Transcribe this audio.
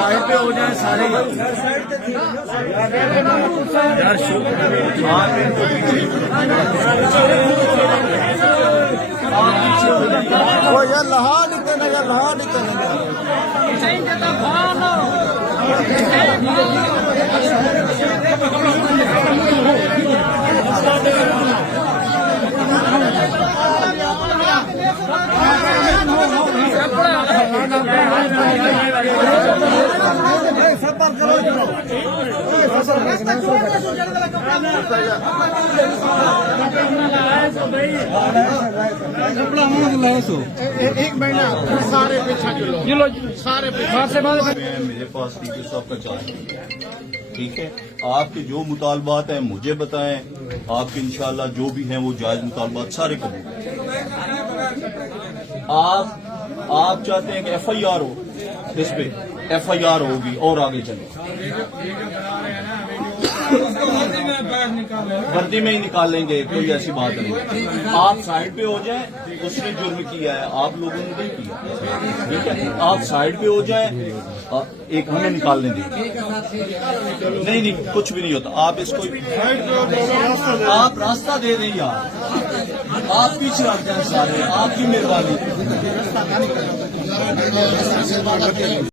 Side पे हो जाए सारे यार वो यार लहा निकलने यार लहा निकलने एक महीना सारे पीछा सारे मेरे पास टीपी साहब का चार्ज नहीं है। ठीक है, आपके जो मुतालबात हैं मुझे बताएं, आपके इंशाल्लाह जो भी हैं वो जायज मुतालबात सारे कबूल। आप चाहते हैं कि FIR हो, इस पे FIR होगी और आगे चलो वर्दी में ही निकाल लेंगे, कोई ऐसी बात नहीं। आप साइड पे हो जाएं, उसने जुर्म किया है, आप लोगों ने नहीं किया। ठीक है, आप साइड पे हो जाएं, एक हमें निकालने दें। नहीं कुछ भी नहीं होता। आप इसको आप रास्ता दे दें यार, आप पीछे हट जाए सारे, आपकी मेहरबानी।